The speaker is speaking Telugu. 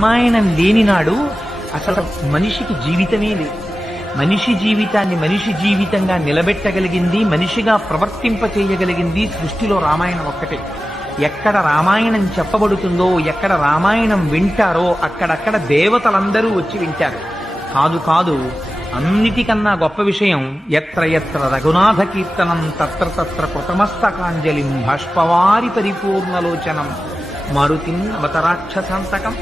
రామాయణం లేనినాడు అసలు మనిషికి జీవితమే లేదు. మనిషి జీవితాన్ని మనిషి జీవితంగా నిలబెట్టగలిగింది, మనిషిగా ప్రవర్తింపచేయగలిగింది సృష్టిలో రామాయణం ఒక్కటే. ఎక్కడ రామాయణం చెప్పబడుతుందో, ఎక్కడ రామాయణం వింటారో అక్కడక్కడ దేవతలందరూ వచ్చి వింటారు. కాదు కాదు, అన్నిటికన్నా గొప్ప విషయం ఎత్ర ఎత్ర రఘునాథ కీర్తనం తత్ర తత్ర కృతమస్తకాంజలిం బాష్పవారి పరిపూర్ణలోచనం మారుతిం అవతరాక్షసాంతకం